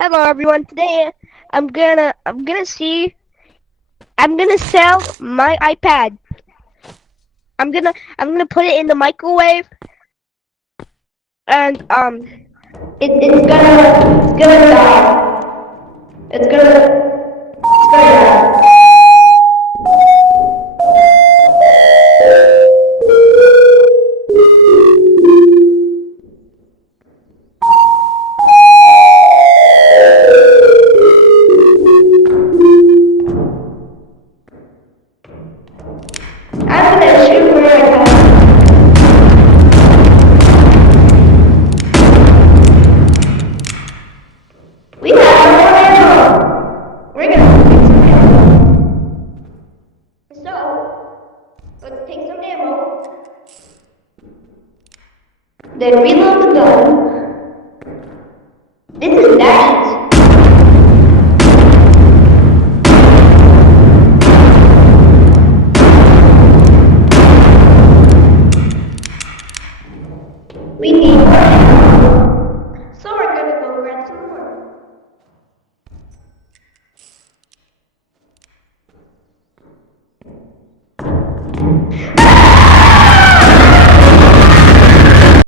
Hello everyone. Today I'm gonna sell my iPad. I'm gonna put it in the microwave and it's gonna die. It's gonna die. I'm gonna shoot my iPad. We have more ammo. We're gonna take some ammo. So let's take some ammo. Then reload the gun. This is that easy. We need more ammo. So we're gonna go grab some more.